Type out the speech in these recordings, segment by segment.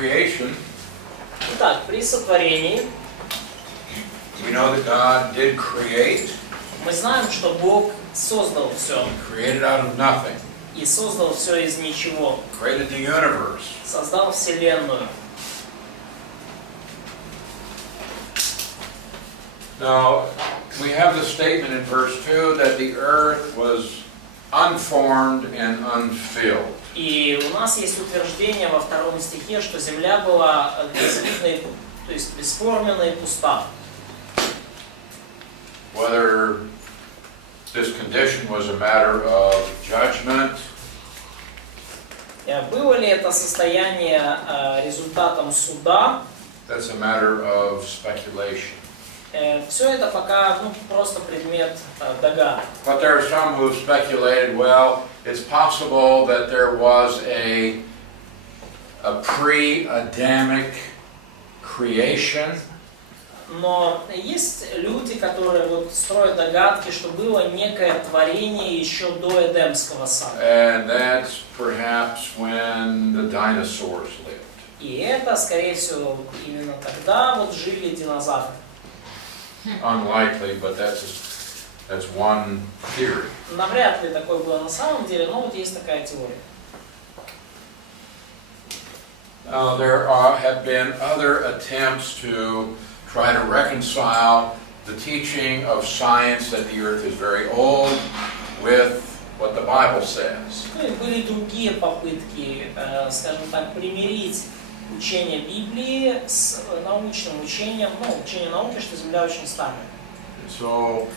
creation, Итак, при сотворении we know that God did create. мы знаем, что Бог создал все. He created out of nothing. И создал все из ничего. Created the universe. Создал Вселенную. Now, we have the statement in verse 2 that the earth was unformed and unfilled. И у нас есть утверждение во 2 стихе, что земля была безвидной, то есть бесформенной и пуста. Whether this condition was a matter of judgment, Было ли это состояние результатом суда? that's a matter of speculation. Все это пока просто предмет догадок. But there are some who have speculated, well, it's possible that there was a pre-Adamic creation. Но есть люди, которые строят догадки, что было некое творение еще до Эдемского сада. And that's perhaps when the dinosaurs lived. И это, скорее всего, именно тогда жили динозавры. Unlikely, but that's one theory. Навряд ли такое было на самом деле, но есть такая теория. There have been other attempts to try to reconcile the teaching of science that the earth is very old with what the Bible says. И были другие попытки, скажем так, примирить учение Библии с научным учением, учение науки, что Земля очень старая. So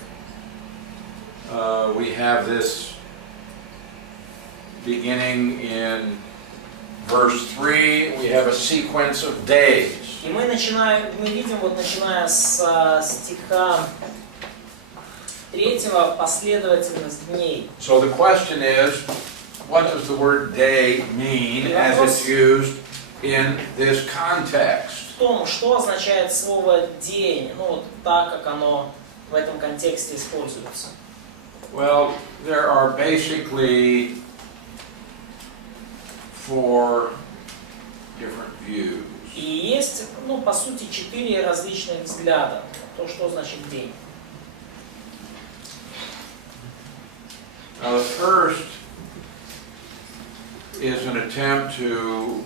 we have this beginning in verse 3, we have a sequence of days. И мы видим, начиная с стиха 3, последовательность дней. So the question is, what does the word day mean as it's used in this context? В том, что означает слово «день», так, как оно в этом контексте используется. Well, there are basically 4 different views. И есть, по сути, 4 различных взгляда, то, что значит день. Now the first is an attempt to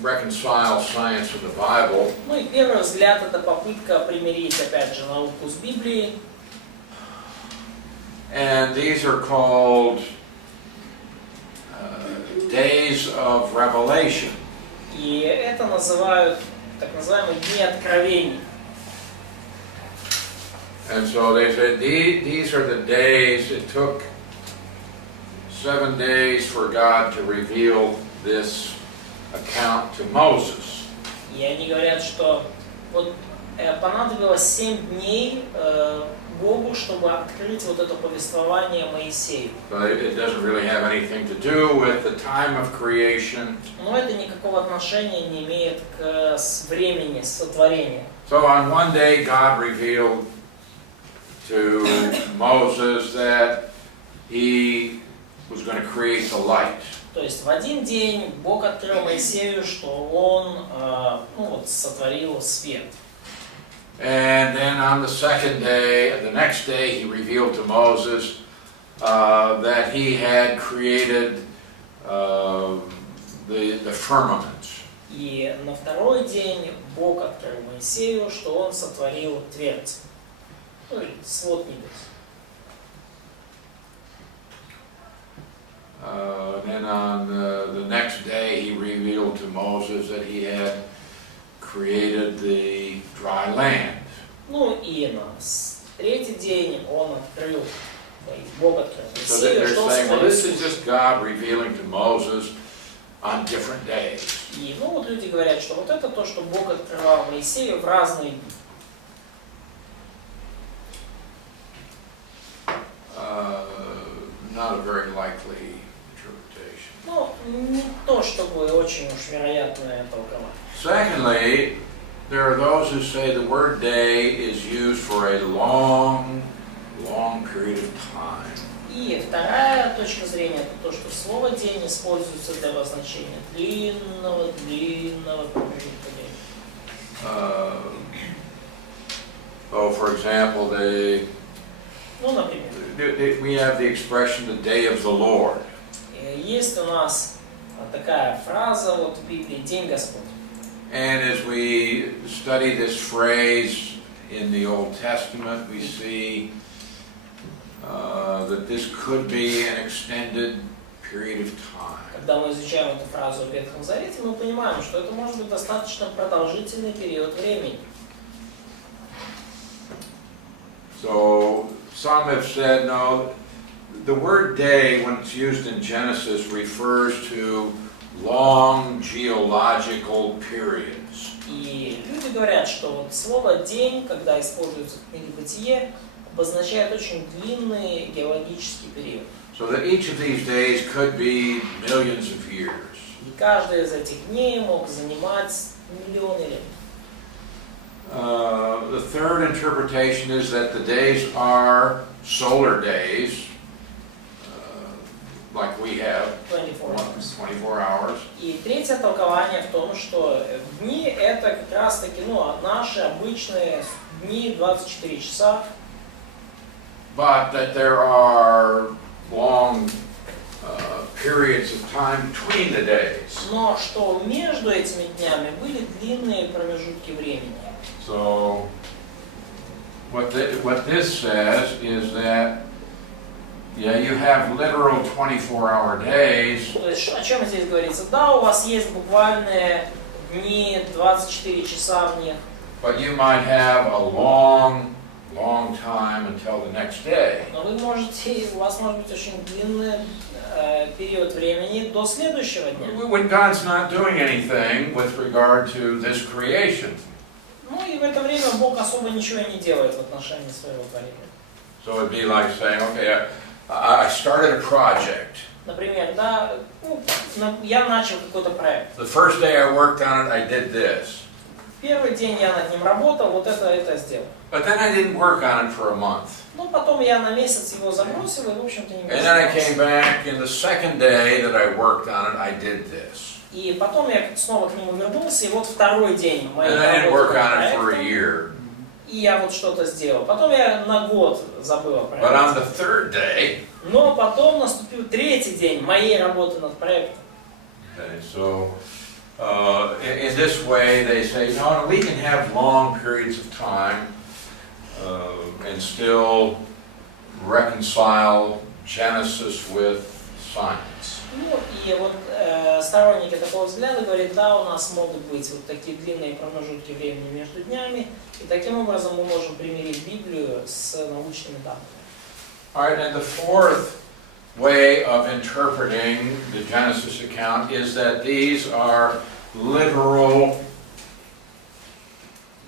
reconcile science with the Bible. И первый взгляд — это попытка примирить, опять же, науку с Библией. And these are called days of revelation. И это называют так называемые дни откровений. And so they said these are the days. It took 7 days for God to reveal this account to Moses. И они говорят, что понадобилось 7 дней Богу, чтобы открыть это повествование Моисею. But it doesn't really have anything to do with the time of creation. Но это никакого отношения не имеет к времени сотворения. So on one day God revealed to Moses that he was going to create the light. То есть в один день Бог открыл Моисею, что он сотворил свет. And then on the second day, the next day, he revealed to Moses that he had created the firmament. И на второй день Бог открыл Моисею, что он сотворил твердь, свод небес. Then on the next day, he revealed to Moses that he had created the dry land. И на третий день он открыл, Бог открыл So Моисею, they're что он saying, well, this сотворил is свет. just God revealing to Moses on different days. И люди говорят, что это то, что Бог открывал Моисею в разные дни. Not a very likely interpretation. Не то, чтобы очень уж вероятное толкование. Secondly, there are those who say the word day is used for a long period of time. И вторая точка зрения это то, что слово «день» используется для обозначения длинного промежутка времени. For example, Ну, например, we have the expression "the day of the Lord." есть у нас такая фраза вот в Библии «День Господь». And as we study this phrase in the Old Testament, we see that this could be an extended period of time. Когда мы изучаем эту фразу в Ветхом Завете, мы понимаем, что это может быть достаточно продолжительный период времени. So some have said, no, the word day, when it's used in Genesis, refers to long geological periods. И люди говорят, что вот слово «день», когда используется в книге «Бытие», обозначает очень длинный геологический период. So that each of these days could be millions of years. И каждый из этих дней мог занимать миллионы лет. The third interpretation is that the days are solar days, like we have, 24 hours. 24 hours. И третье толкование в том, что дни это как раз таки наши обычные дни 24 часа. But that there are long periods of time between the days. Но что между этими днями были длинные промежутки времени. So what this says is that you have literal 24-hour days. То есть о чем здесь говорится? Да, у вас есть буквальные дни, 24 часа в них. But you might have a long time until the next day. Но у вас может быть очень длинный период времени до следующего дня. When God's not doing anything with regard to this creation. Ну и в это время Бог особо ничего не делает в отношении своего творения. So it'd be like saying, okay, I started a project. Например, да, я начал какой-то проект. The first day I worked on it, I did this. Первый день я над ним работал, вот это сделал. But then I didn't work on it for a month. Ну, потом я на месяц его забросил, и, в общем-то, не And then I came back, and the second day that I worked on it, I did this. И потом я снова к нему вернулся, и вот второй день моей And I didn't работы work on it над for a проектом, year. и я вот что-то сделал. Потом я на год забыл о But on проекте. the third day, Но потом наступил третий день моей работы над проектом. okay, so in this way they say, no, we can have long periods of time and still reconcile Genesis with science. Ну и вот сторонники такого взгляда говорят, да, у нас могут быть вот такие длинные промежутки времени между днями, и таким образом мы можем примирить Библию с научными данными. All right, and the fourth way of interpreting the Genesis account is that these are literal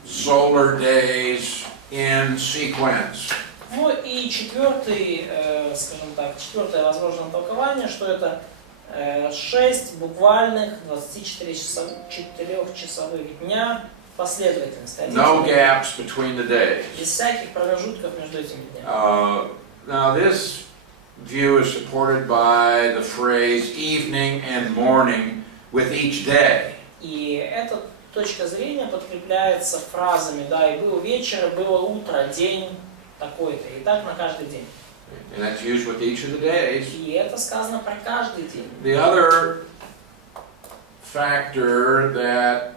solar days in sequence. Ну и четвертое возможное толкование, что это 6 буквальных 24-часовых дня последовательности. No gaps between the days. Без всяких промежутков между этими днями. Now this view is supported by the phrase evening and morning with each day. И эта точка зрения подкрепляется фразами, да, и было вечер, и было утро, день такой-то, и так на каждый день. And that's used with each of the days. И это сказано про каждый день. The other factor that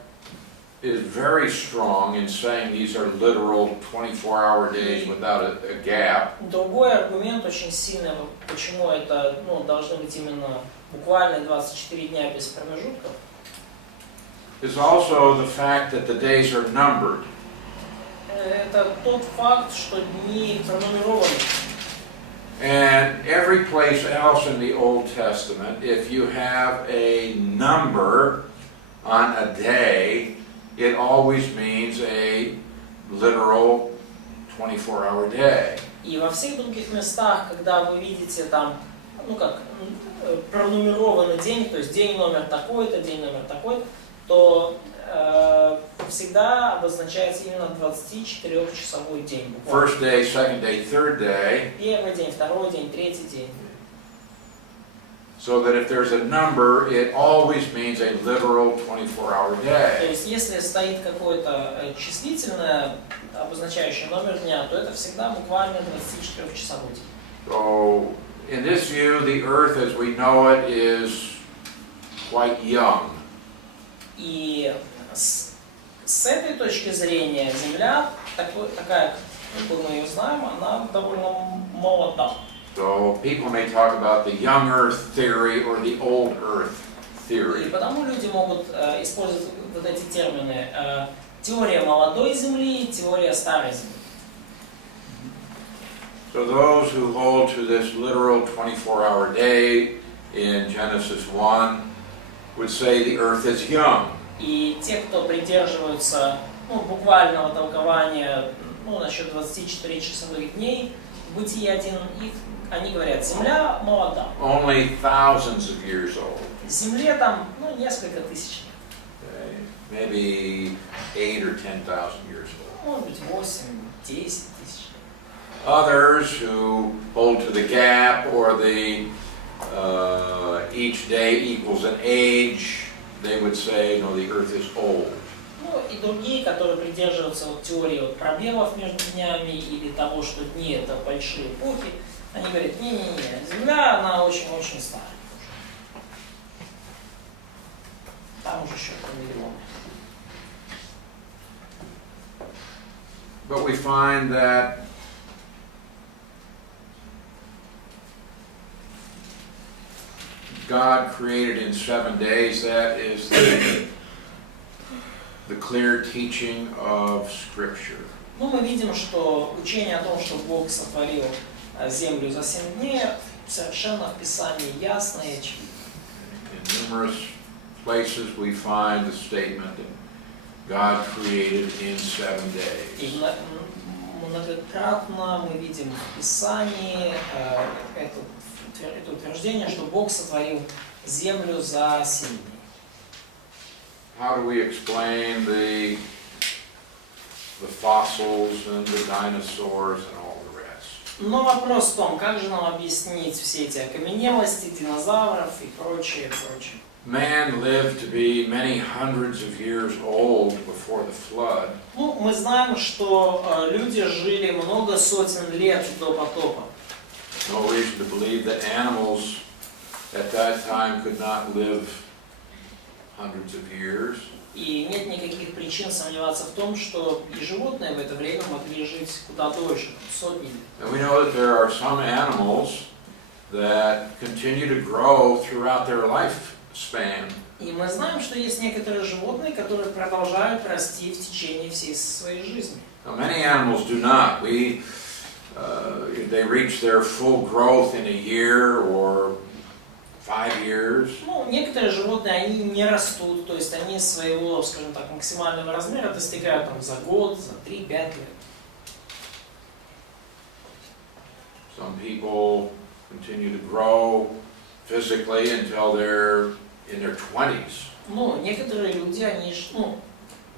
is very strong in saying these are literal 24-hour days without a gap. Другой аргумент очень сильный, почему это должны быть именно буквально 24 дня без промежутков. Is also the fact that the days are numbered. Это тот факт, что дни пронумерованы. And every place else in the Old Testament, if you have a number on a day, it always means a literal 24-hour day. И во всех других местах, когда вы видите там, пронумерованный день, то есть день номер такой-то, то всегда обозначается именно 24-часовой день. Буквально. First day, second day, third day. Первый день, второй день, третий день. So that if there's a number, it always means a literal 24-hour То day. есть, если стоит какое-то числительное, обозначающее номер дня, то это всегда буквально 24-часовой день. So, in this view, the earth as we know it is quite young. И с этой точки зрения Земля, такая, как мы ее знаем, она довольно молода. So people may talk about the young earth theory or the old earth И theory. потому люди могут использовать вот эти термины теория молодой Земли и теория старой Земли. So those who hold to this literal 24-hour day in Genesis 1 would say the earth is young. И те, кто придерживаются буквального толкования насчет 24-часовых дней, в Бытие 1, они говорят, Земля молода. Only thousands of years old. Земле там несколько тысяч Okay? Maybe 8 or 10,000 years old. может быть 8-10 тысяч. Others who hold to the gap or the each day equals an age, they would say, no, the earth is old. И другие, которые придерживаются теории пробелов между днями или того, что дни это большие эпохи, они говорят, не-не-не, Земля, она очень-очень старая. Там уже еще миллион. But we find that God created in 7 days. That is the clear teaching of Scripture. Мы видим, что учение о том, что Бог сотворил землю за 7 дней, совершенно в Писании ясно и очевидно. In numerous places we find the statement that God created in 7 days. И многократно мы видим в Писании это утверждение, что Бог сотворил землю за 7 дней. How do we explain the fossils and the dinosaurs and all the rest? Но вопрос в том, как же нам объяснить все эти окаменелости, динозавров и прочее, прочее. Man lived to be many hundreds of years old before the flood. Мы знаем, что люди жили много сотен лет до потопа. No reason to believe that animals at that time could not live hundreds of years. И нет никаких причин сомневаться в том, что и животные в это время могли жить куда дольше, сотни лет. And we know that there are some animals that continue to grow throughout their lifespan. И мы знаем, что есть некоторые животные, которые продолжают расти в течение всей своей жизни. Now, many animals do not. They reach their full growth in a year or 5 years. Некоторые животные, они не растут, то есть они своего, скажем так, максимального размера достигают за год, за 3-5 лет. Some people continue to grow physically until they're in their 20s. Некоторые люди,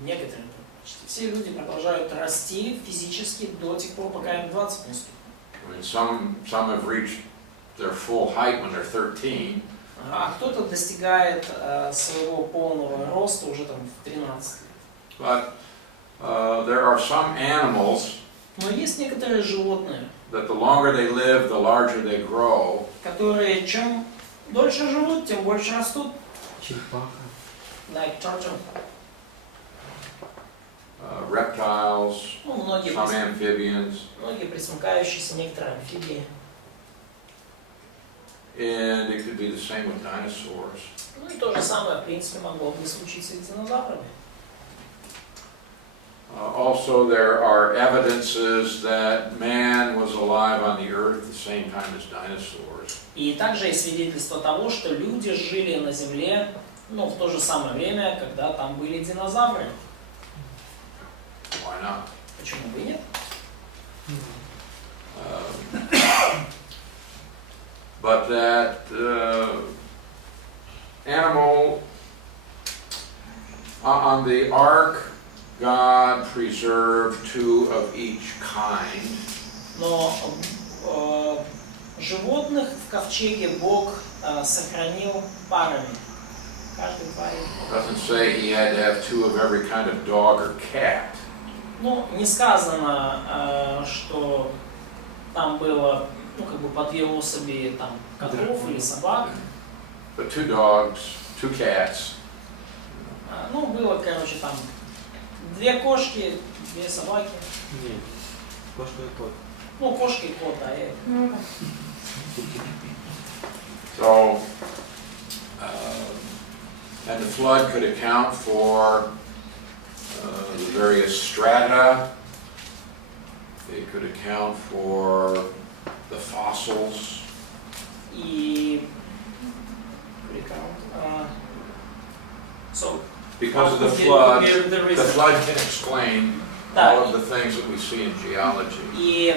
некоторые, почти все люди продолжают расти физически до тех пор, пока им 20 не стукнет. I mean, some have reached their full height when they're 13. А кто-то достигает своего полного роста уже в 13 лет. But there are some animals Но есть некоторые животные, that the longer they live, the larger they grow. которые чем дольше живут, тем больше растут. Черепаха. Like turtle. Reptiles, Многие some amphibians, пресмыкающиеся, некоторые амфибии. and it could be the same with dinosaurs. И то же самое, в принципе, могло бы случиться и с динозаврами. Also, there are evidences that man was alive on the earth at the same time as dinosaurs. И также есть свидетельство того, что люди жили на Земле, в то же самое время, когда там были динозавры. Why not? Почему бы и нет? But that animal on the ark, God preserved two of each kind. Но животных в ковчеге Бог сохранил парами. Каждый парень. Doesn't say he had to have two of every kind of dog or cat. Ну, не сказано, что там было, ну, как бы по две особи там котов или собак. But two dogs, two cats. Ну, было, короче, там две кошки, две собаки. Нет, кошка и кот. Ну, кошка и кот, а я... So, and the flood could account for the various strata. It could account for the fossils. И... So, Because of the the flood can explain all of the things that we see in geology. И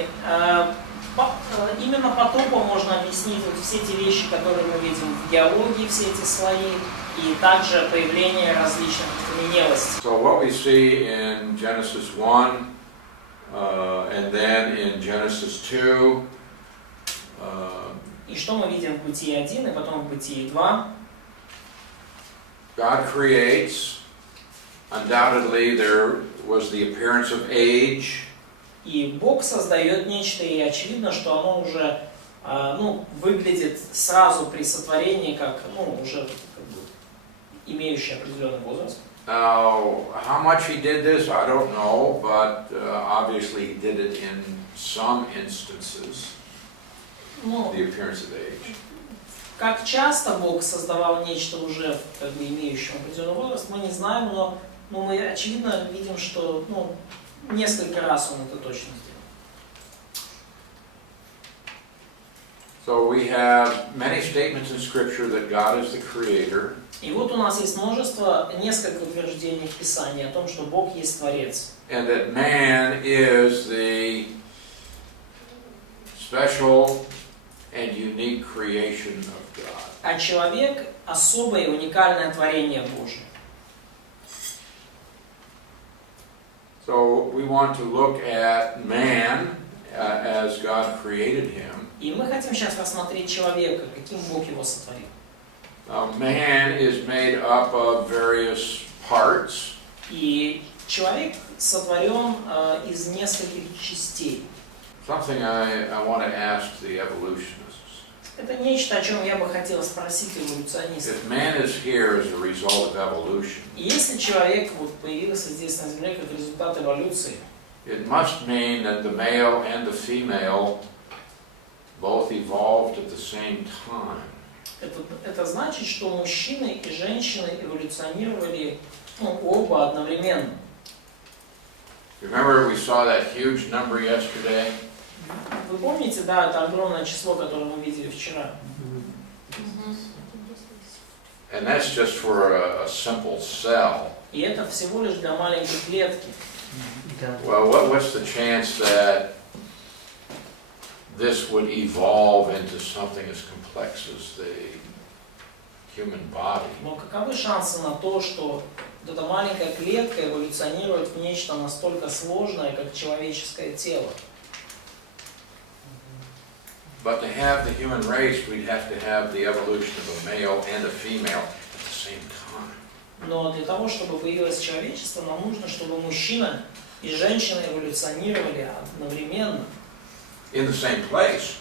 именно потопом можно объяснить вот все эти вещи, которые мы видим в геологии, все эти слои, и также появление различных окаменелостей. So what we see in Genesis 1 and then in Genesis 2, И что мы видим в Бытии 1 и потом в Бытии 2? God creates. Undoubtedly there was the appearance of age. И Бог создает нечто, и очевидно, что оно уже выглядит сразу при сотворении как уже как бы, имеющее определенный возраст. Now, how much he did this, I don't know, but obviously he did it in some instances, the appearance of age. Как часто Бог создавал нечто уже как бы имеющее определенный возраст, мы не знаем, но мы очевидно видим, что несколько раз он это точно сделал. So we have many statements in Scripture that God is the creator. И вот у нас есть несколько утверждений в Писании о том, что Бог есть Творец. And that man is the special and unique creation of God. А человек – особое и уникальное творение Божие. So we want to look at man as God created him. И мы хотим сейчас рассмотреть человека, каким Бог его сотворил. Man is made up of various parts. И человек сотворен из нескольких частей. Something I want to ask the evolutionists. Это нечто, о чем я бы хотел спросить эволюционистов. If man is here as a result of evolution, И если человек появился здесь на Земле как результат эволюции, it must mean that the male and the female both evolved at the same time. это значит, что мужчины и женщины эволюционировали оба одновременно. Remember we saw that huge number yesterday? Вы помните, да, это огромное число, которое мы видели вчера. And that's just for a simple cell. И это всего лишь для маленькой клетки. Well, what's the chance that this would evolve into something as complex as the human body? Но каковы шансы на то, что вот эта маленькая клетка эволюционирует в нечто настолько сложное, как человеческое тело? But to have the human race, we'd have to have the evolution of a male and a female at the same time. Но для того, чтобы появилось человечество, нам нужно, чтобы мужчина и женщина эволюционировали одновременно. In the same place.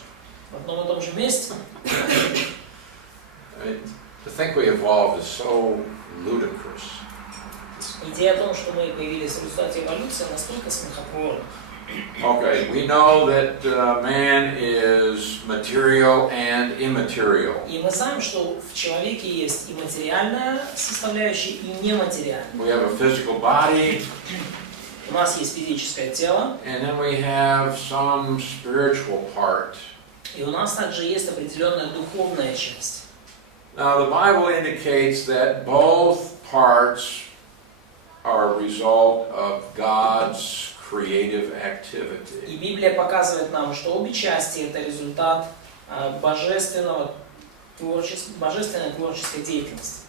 В одном и том же месте. To think we evolved is so ludicrous. Идея о том, что мы появились в результате эволюции, настолько смехотворна. Okay, we know that man is material and immaterial. И мы знаем, что в человеке есть и материальная составляющая, и нематериальная. We have a physical body. У нас есть физическое тело. And then we have some spiritual part. И у нас также есть определенная духовная часть. Now the Bible indicates that both parts are a result of God's creative activity. И Библия показывает нам, что обе части это результат божественной творческой деятельности.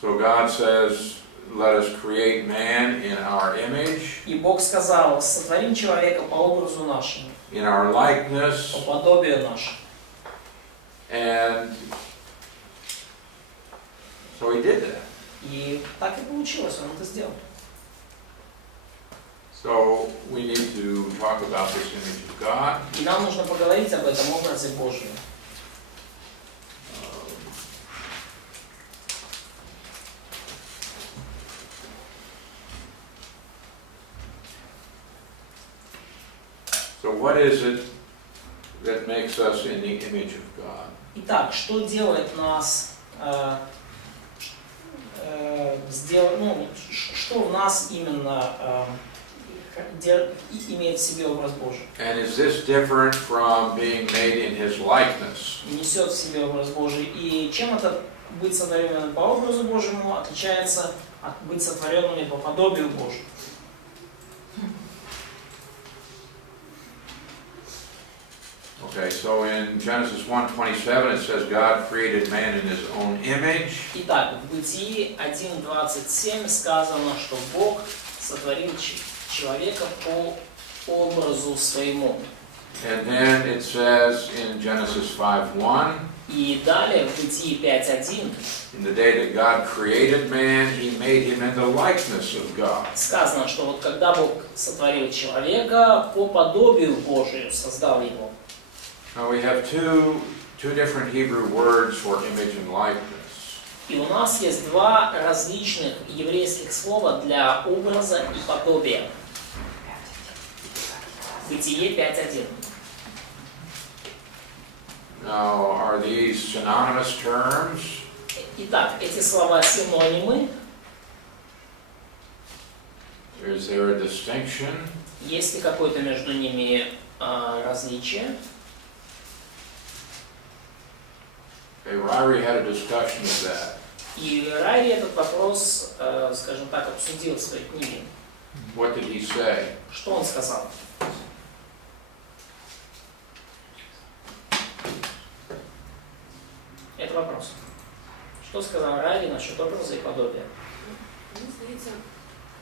So God says let us create man in our image, И Бог сказал, сотворим человека по образу нашему, in our likeness, по подобию нашему. and so he did that. И так и получилось, он это сделал. So we need to talk about this image of God. И нам нужно поговорить об этом образе Божьем. So what is it that makes us in the image of God? Итак, что делает нас, что в нас именно имеет в себе образ Божий? And is this different from being made in His likeness? И несет в себе образ Божий. И чем это быть сотворенным по образу Божьему отличается от быть сотворенными по подобию Божьему? Okay, so in Genesis 1:27 it says God created man in His own image. Итак, в Бытии 1:27 сказано, что Бог сотворил человека по образу своему. And then it says in Genesis 5:1, И далее в Бытии 5:1 in the day that God created man, He made him in the likeness of God. сказано, что вот когда Бог сотворил человека, по подобию Божию создал его. Now we have two different Hebrew words for image and likeness. И у нас есть два различных еврейских слова для образа и подобия. Бытие 5:1. Now, are these synonymous terms? Итак, эти слова синонимы. Is there a distinction? Есть ли какое-то между ними различие? Okay, Ryrie had a discussion of that. И Райри этот вопрос, скажем так, обсудил в своей книге. What did he say? Что он сказал? Это вопрос. Что сказал Райри насчет образа и подобия? Мені здається,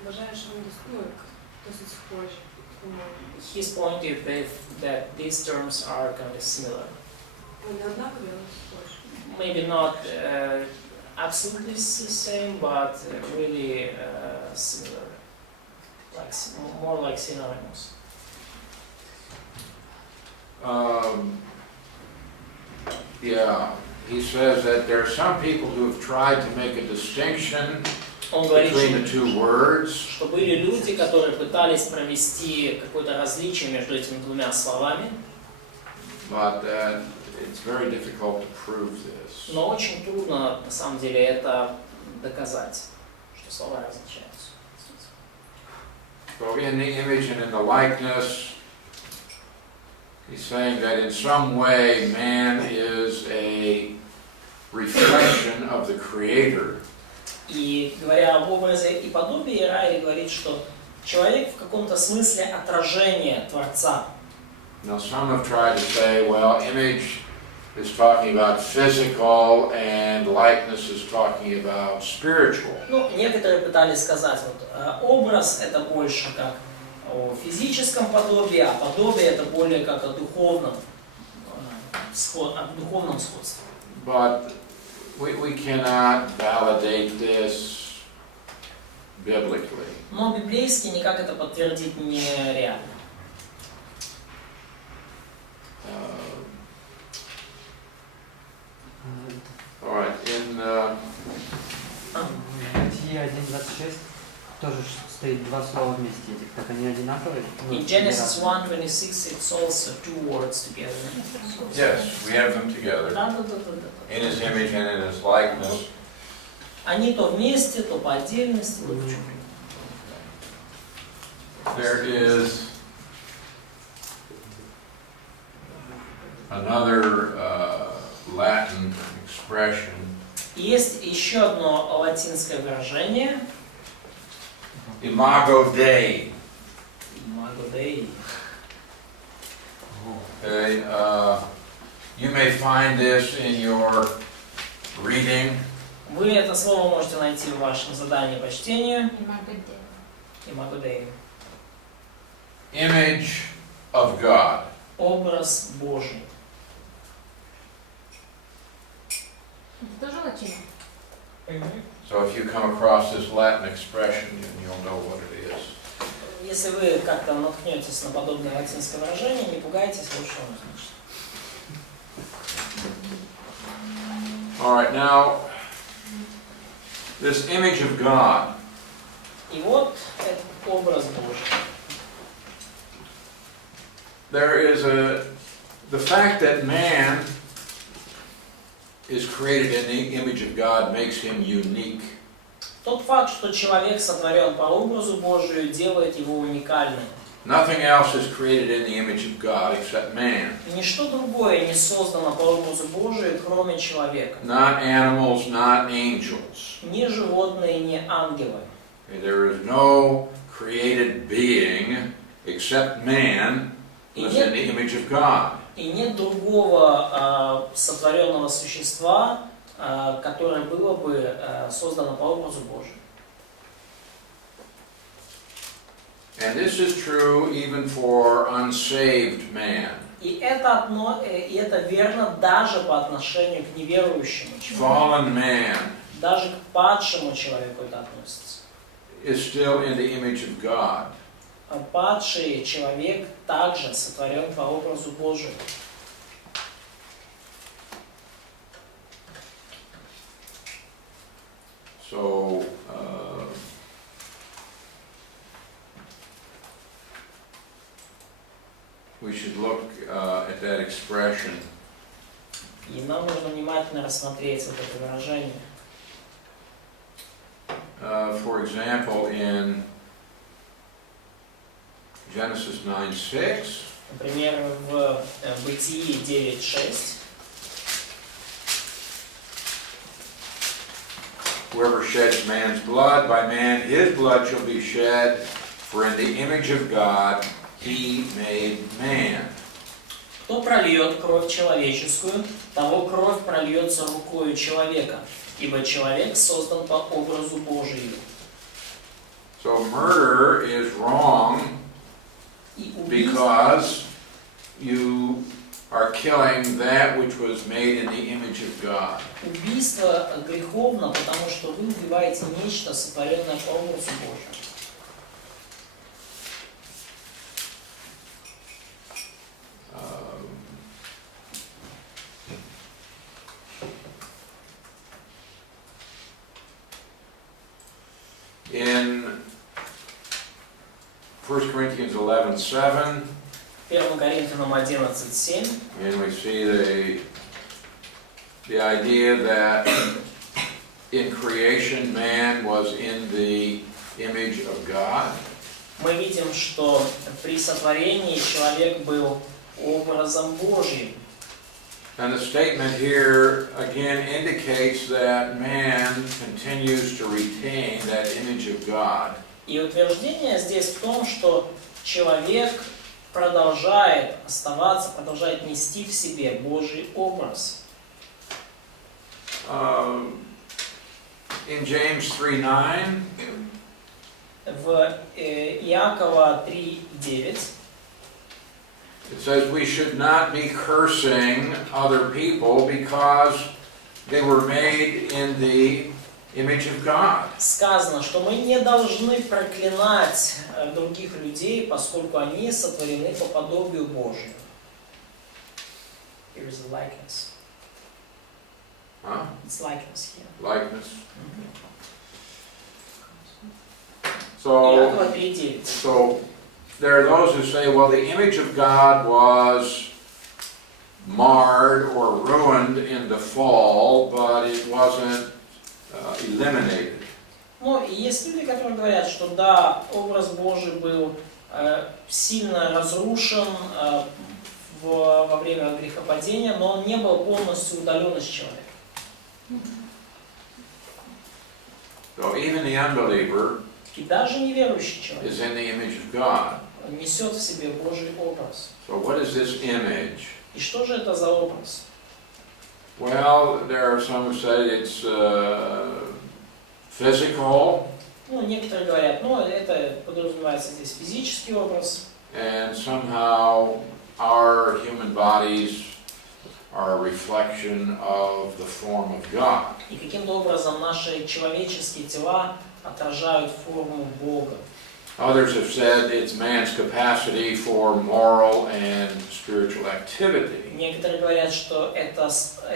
вважаю, що вони досить схожі. His point is that these terms are kind of similar. Вони однакові, але схожі. Maybe not absolutely the same, but really similar, like more like synonymous. Yeah, he says that there are some people who have tried to make a distinction Он говорит, between the two words, что были люди, которые пытались провести какое-то различие между этими двумя словами, but it's very difficult to prove this. но очень трудно на самом деле это доказать, что слова различаются. So in the image and in the likeness, he's saying that in some way man is a reflection of the Creator. И говоря об образе и подобии, Райри говорит, что человек в каком-то смысле отражение Творца. Now some have tried to say, well, image is talking about physical and likeness is talking about spiritual. Ну, некоторые пытались сказать, вот образ это больше как о физическом подобии, а подобие это более как о духовном, духовном сходстве. But we cannot validate this biblically. Но библейски никак это подтвердить нереально. All right, in Бытие 1:26 тоже стоит два слова вместе, так они одинаковые? In Genesis 1:26 it's also two words together. yes, we have them together. Да. In His image and in His likeness. Они то вместе, то по отдельности. Вот в чем. There is another Latin expression. Есть еще одно латинское выражение. Imago Dei. Imago Dei. Okay, you may find this in your reading Вы это слово можете найти в вашем задании по чтению. Имагодею. Image of God. Образ Божий. Это тоже латина? So if you come across this Latin expression, you'll know what it is. Если вы как-то наткнетесь на подобное латинское выражение, не пугайтесь, лучше вам услышать. All right, now, this image of God. И вот этот образ Божий. The fact that man is created in the image of God makes him unique. Тот факт, что человек сотворен по образу Божию, делает его уникальным. Nothing else is created in the image of God except man. И ничто другое не создано по образу Божию, кроме человека. Not animals, not angels. Ни животные, ни ангелы. There is no created being except man who is in the image of God. И нет другого сотворенного существа, которое было бы создано по образу Божию. And this is true even for unsaved man. И это верно даже по отношению к неверующему человеку. Fallen man Даже к падшему человеку это относится. is still in the image of God. Падший человек также сотворен по образу Божию. So, we should look at that expression. И нам нужно внимательно рассмотреть вот это выражение. For example, in Genesis 9:6, Например, в Бытии 9:6. whoever sheds man's blood, by man his blood shall be shed, for in the image of God he made man. Кто прольет кровь человеческую, того кровь прольется рукою человека, ибо человек создан по образу Божию. So murder is wrong И убийство, because you are killing that which was made in the image of God. убийство греховно, потому что вы убиваете нечто, сотворенное по образу Божию. In 1 Corinthians 11:7, 1 Коринфянам 11:7 and we see the idea that in creation man was in the image of God. мы видим, что при сотворении человек был образом Божьим. And the statement here again indicates that man continues to retain that image of God. И утверждение здесь в том, что человек продолжает оставаться, продолжает нести в себе Божий образ. In James 3:9, В Иакова 3:9 it says we should not be cursing other people because they were made in the image of God. сказано, что мы не должны проклинать других людей, поскольку они сотворены по подобию Божию. Here is a likeness. Huh? It's likeness here. Likeness. Иакова 3:9. So there are those who say, well, the image of God was marred or ruined in the fall, but it wasn't eliminated. Ну, и есть люди, которые говорят, что да, образ Божий был сильно разрушен во время грехопадения, но он не был полностью удален из человека. So even the unbeliever И даже неверующий человек is in the image of God. несет в себе Божий образ. So what is this image? И что же это за образ? Well, there are some who say it's physical, Ну, некоторые говорят, ну, это подразумевается здесь физический образ, and somehow our human bodies are a reflection of the form of God. и каким-то образом наши человеческие тела отражают форму Бога. Others have said it's man's capacity for moral and spiritual activity. Некоторые говорят, что это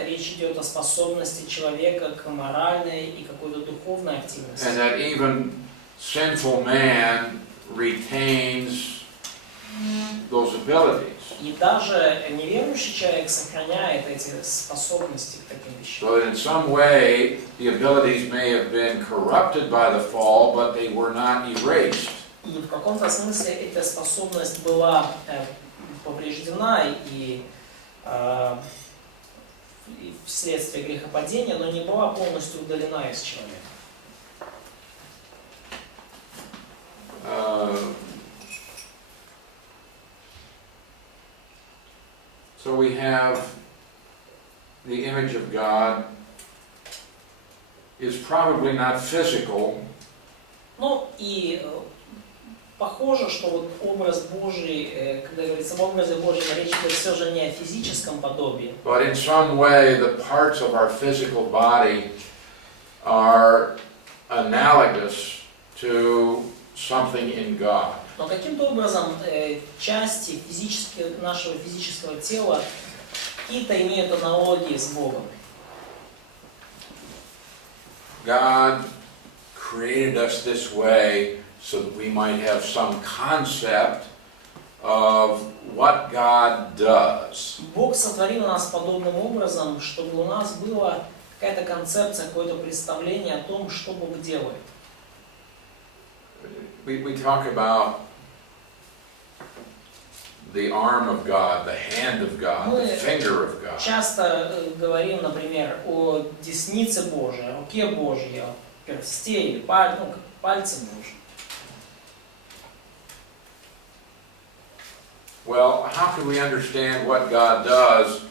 речь идет о способности человека к моральной и какой-то духовной активности. And that even sinful man retains those abilities. И даже неверующий человек сохраняет эти способности к таким вещам. So that in some way the abilities may have been corrupted by the fall, but they were not erased. И в каком-то смысле эта способность была повреждена и вследствие грехопадения, но не была полностью удалена из человека. So we have the image of God is probably not physical, Ну и похоже, что вот образ Божий, когда говорится об образе Божьем, речь идет все же не о физическом подобии, but in some way the parts of our physical body are analogous to something in God. но каким-то образом части нашего физического тела какие-то имеют аналогии с Богом. God created us this way so that we might have some concept of what God does. Бог сотворил нас подобным образом, чтобы у нас была какая-то концепция, какое-то представление о том, что Бог делает. We talk about the arm of God, the hand of God, the finger of God. Часто говорим, например, о деснице Божьей, о руке Божьей, о персте, пальце Божьи. Well, how can we understand what God does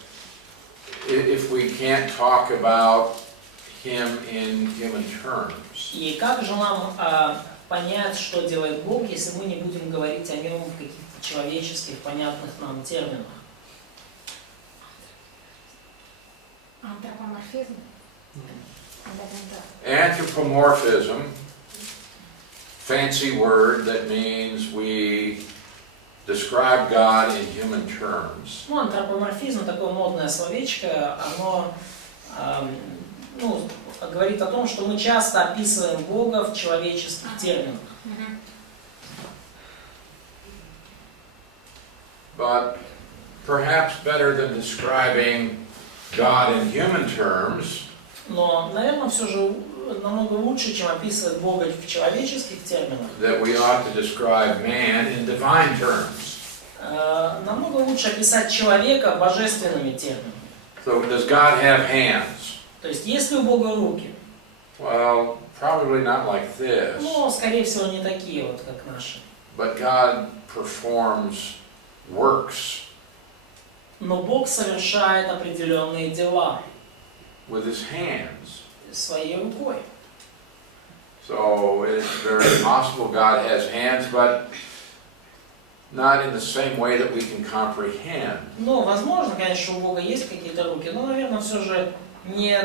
if we can't talk about Him in human terms? И как же нам понять, что делает Бог, если мы не будем говорить о нем в каких-то человеческих, понятных нам терминах? Антропоморфизм. Anthropomorphism, fancy word that means we describe God in human terms. Ну, антропоморфизм, такое модное словечко, оно говорит о том, что мы часто описываем Бога в человеческих терминах. But perhaps better than describing God in human terms, Но, наверное, все же намного лучше, чем описывать Бога в человеческих терминах. that we ought to describe man in divine terms. Намного лучше описать человека божественными терминами. So does God have hands? То есть, есть ли у Бога руки? Well, probably not like this. Ну, скорее всего, не такие вот, как наши. But God performs works Но Бог совершает определенные дела with his hands. своей рукой. So it's very possible God has hands, but not in the same way that we can comprehend. Ну, возможно, конечно, у Бога есть какие-то руки, но, наверное, все же не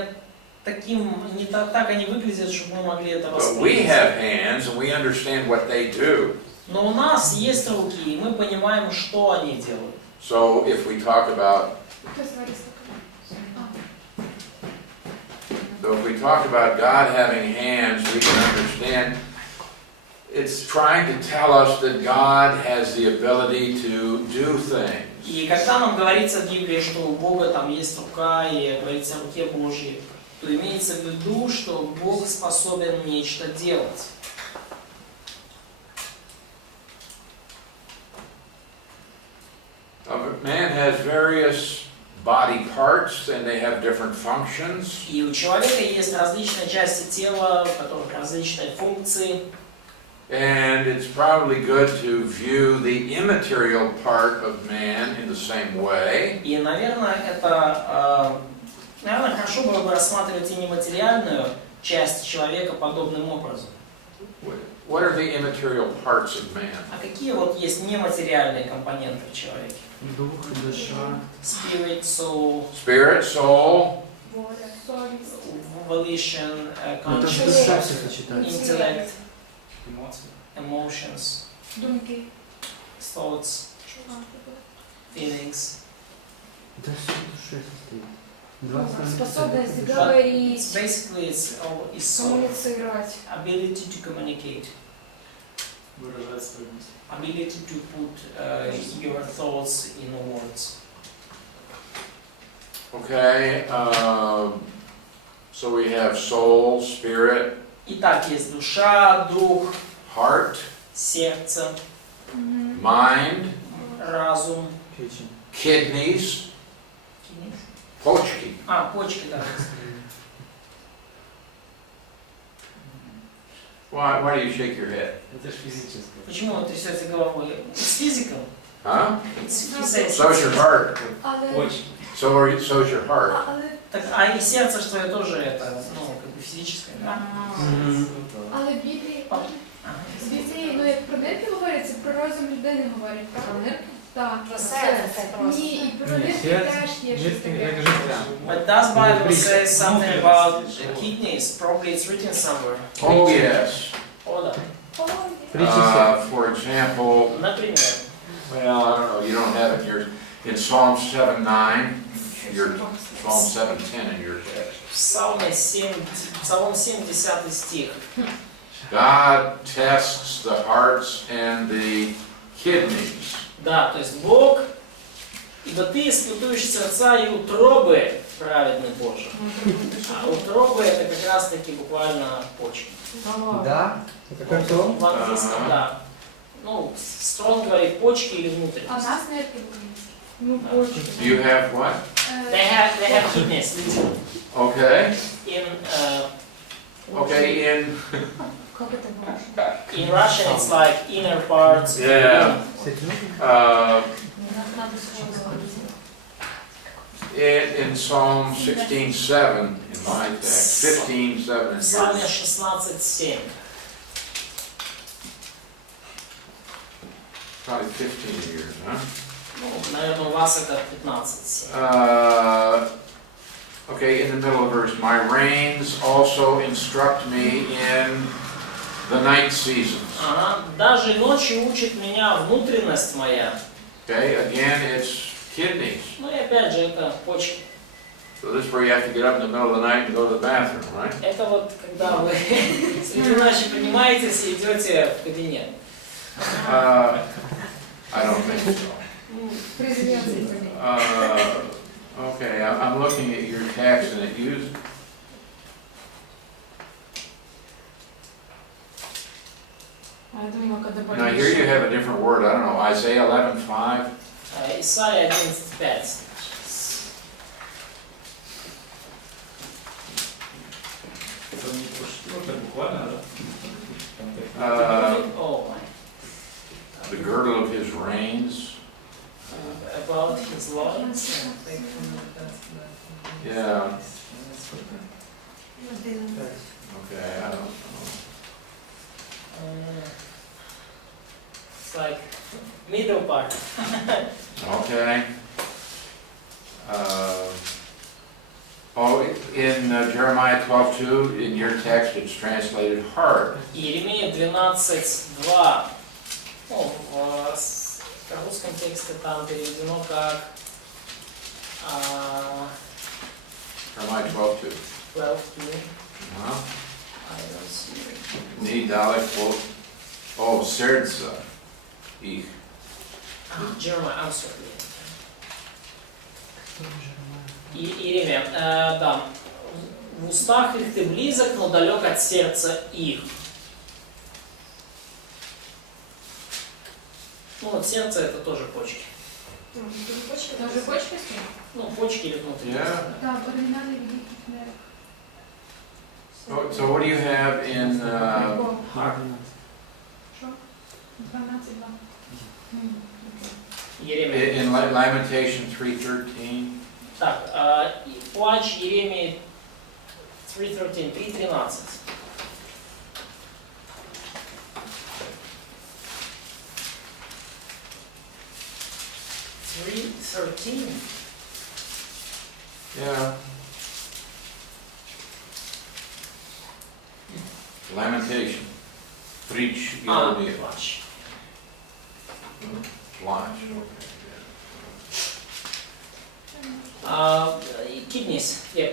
так они выглядят, чтобы мы могли это But we воспринять. have hands and we understand what they do. Но у нас есть руки, и мы понимаем, что они делают. So if we talk about God having hands, we can understand it's trying to tell us that God has the ability to do things. И когда нам говорится в Библии, что у Бога там есть рука, и говорится о руке Божьей, то имеется в виду, что Бог способен нечто делать. Man has various body parts and they have different functions. И у человека есть различные части тела, у которых различные функции. And it's probably good to view the immaterial part of man in the same way. И, наверное, это Наверное, хорошо было бы рассматривать и нематериальную часть человека подобным образом. What are the immaterial parts of man? А какие вот есть нематериальные компоненты в человеке? Дух, душа. Spirit, soul, Spirit, soul, Воля, совесть, volition, Это же conscience, душа все сочетается. intellect, Эмоции. emotions, думки. thoughts, feelings. Это все душой состоит. Два основных Способность человека. говорить, Basically, it's soul. коммуницировать. Ability to communicate, Выражать свои мысли. ability to put your thoughts in words. okay, so we have soul, spirit, Итак, есть душа, дух, heart, сердце, mind, разум, Печень. kidneys, почки. почки, да. Why do you shake your head? Это же физическое. Почему вы трясете головой? It's physical. Huh? It's physical. So's your heart. Але, Почки. So's your heart. але, Так, и сердце, что это тоже это, как бы физическое, да? але в Біблії, Ага. в Біблії, як про нирки говориться, про розум людини говорять, так? Про нирки? Так. Про серце просто. Ні, і про Ні, нирки серце. теж є щось Нирки, таке. як життя. But does Bible say something about kidneys? Probably it's written somewhere. Oh, yes. О, да. Ой, For example, Например, well, I don't know, you don't have it here. In Psalm 7:9, your Psalm 7:10 in your text. Псалом 7, 10 стих. God tests the hearts and the kidneys. Да, то есть Бог, ибо ты испытуешь сердца и утробы, праведный Боже. А утробы это как раз таки буквально почки. Да? Это как то? В английском, да. Ну, Стронг говорит почки или А в внутренности. нас нирки були. Ну, Да. почки. You have what? They have kidneys Okay. in Okay, Как это было? in Russian it's like inner parts. Yeah. Сердце? Надо сразу говорить. In Psalm 16:7 in my text, 15:7 in Псалме yours. 16:7. Probably 15 in yours, huh? Ну, наверное, у вас это 15:7. Okay, in the middle of verse, my reins also instruct me in the night seasons. Ага. Даже ночью учит меня внутренность моя. Okay, again, it's kidneys. Ну и опять же, это почки. So this is where you have to get up in the middle of the night and go to the bathroom, right? Это вот когда вы среди ночи поднимаетесь и идете в кабинет. I don't think so. Президенції. Okay, I'm looking at your text and it used. Я думаю, когда Now here you have a different word. I don't know. Isaiah 11:5. Исайя 11:5. Это не то, что это буквально, да? Oh, The girdle of his reins. about his loins. Yeah. Okay, I don't know. It's like middle part. Okay. In Jeremiah 12:2, in your text, it's translated heart. Иеремия 12:2. Ну, в русском тексте там переведено как Jeremiah 12:2. 12:2. Uh-huh. I don't see it. Ni dalek po serca ich. Jeremiah, I'm sorry. Иеремия, да. В устах их ты близок, но далек от сердца их. Ну вот сердце это тоже почки. Тоже почки стоїть? Ну, почки или внутренности. Yeah. Так, в оригіналі великих нерв. So what do you have in Heart. Що? 12:2. Иеремия. Lamentation 3:13? Так, и плач Иеремии 3:13, 3:13. Yeah. Lamentation. Preach. Плач. Watch. Kidneys, yeah.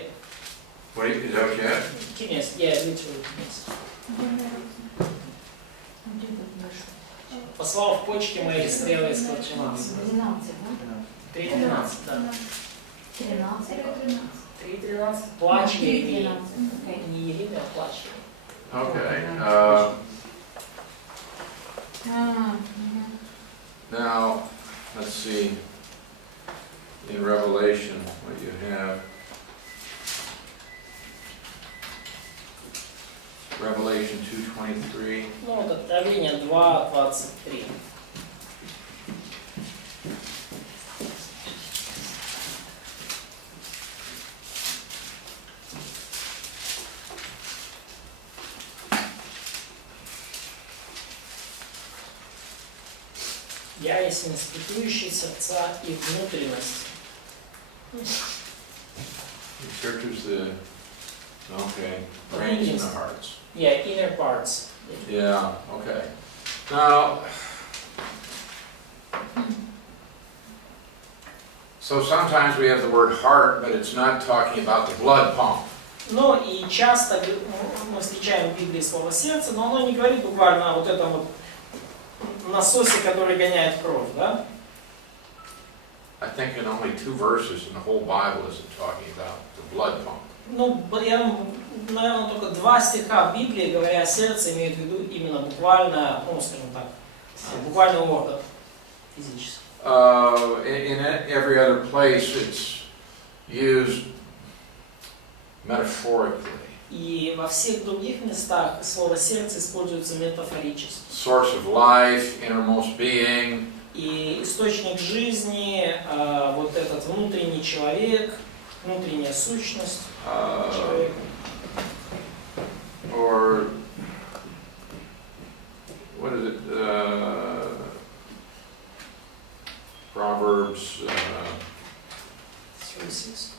Wait, is that what you had? Kidneys, yeah, literally kidneys. Послал в почки мои стрелы из колченаса. 12, 3:13, да. 13. 3:13. Плач Иеремии. Окей. Не Иеремия, а плач. Okay. Now, let's see. In Revelation, what you have. Revelation 2:23. Ну, вот Откровение 2:23. Я есть испытующий сердца и внутренности. He searches the, okay, brains and the hearts. Yeah, inner parts. Yeah, okay. Now, so sometimes we have the word heart, but it's not talking about the blood pump. Но и часто мы встречаем в Библии слово сердце, но оно не говорит буквально о вот этом вот насосе, который гоняет кровь, да? I think in only 2 verses in the whole Bible is it talking about the blood pump. Ну, я, наверное, только 2 стиха в Библии, говоря о сердце, имеют в виду именно буквально, ну, скажем так, буквальный орган физически. In every other place it's used metaphorically. И во всех других местах слово сердце используется метафорически. Source of life, innermost being. И источник жизни, вот этот внутренний человек, внутренняя сущность человека. Or what is it? Proverbs 3:6.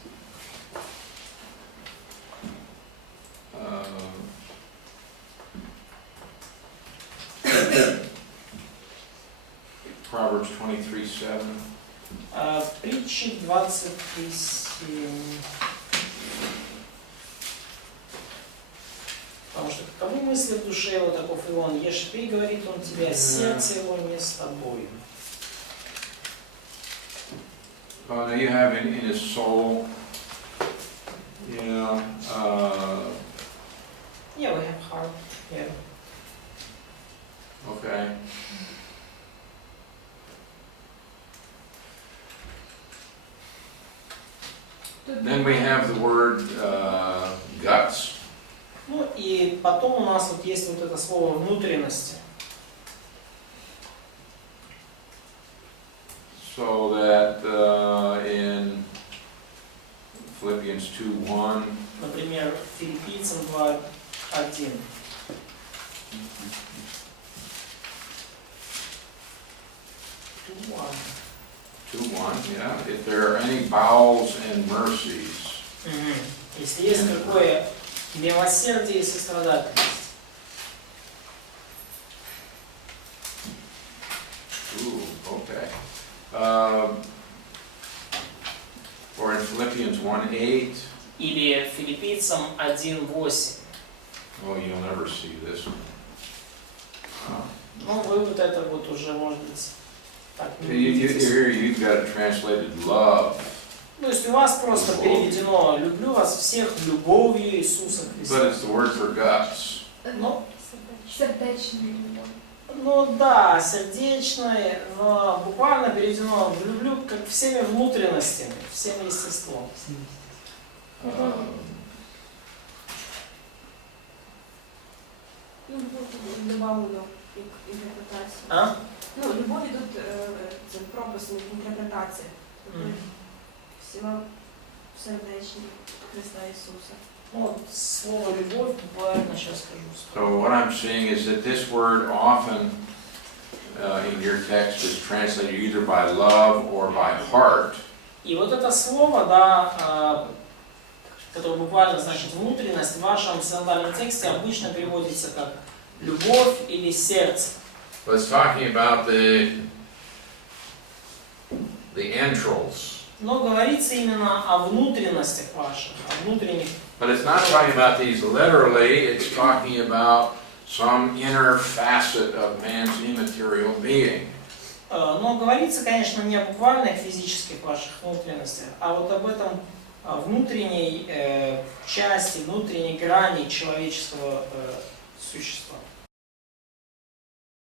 Proverbs 23:7. Притчи 23:7. Потому что каковы мысли в душе его, таков и он. Ешь ты, говорит он тебе, сердце его не с тобою. Now you have in his soul, you know, Yeah, we have heart. Yeah. okay. Then we have the word guts. Ну и потом у нас вот есть вот это слово внутренности. So that in Philippians 2:1. Например, Филиппийцам 2:1. 2:1, yeah. If there are any bowels and mercies. Если есть такое милосердие и сострадательность. Okay. Or in Philippians 1:8. Или Филиппийцам 1:8. Oh, you'll never see this one. Ну, вы вот это вот уже, может быть, так не Here you've got it translated love. То есть у вас просто переведено «люблю вас всех любовью Иисуса Христа». But it's the word for guts. Ну, Сердечный. ну да, сердечное, но буквально переведено «люблю как всеми внутренностями, всем естеством». Добавлю інтерпретацію. А? Ну, любов ідуть це прописом інтерпретації. Всіма в сердечні Христа Ісуса. Ну, вот слово «любовь» буквально сейчас скажу. So what I'm seeing is that this word often in your text is translated either by love or by heart. И вот это слово, да, которое буквально значит внутренность, в вашем синодальном тексте обычно переводится как любовь или сердце. But it's talking about the entrails. Но говорится именно о внутренностях ваших, о внутренних. But it's not talking about these literally, it's talking about some inner facet of man's immaterial being. Но говорится, конечно, не о буквальных физических ваших внутренностях, а вот об этом внутренней части, внутренней грани человеческого существа.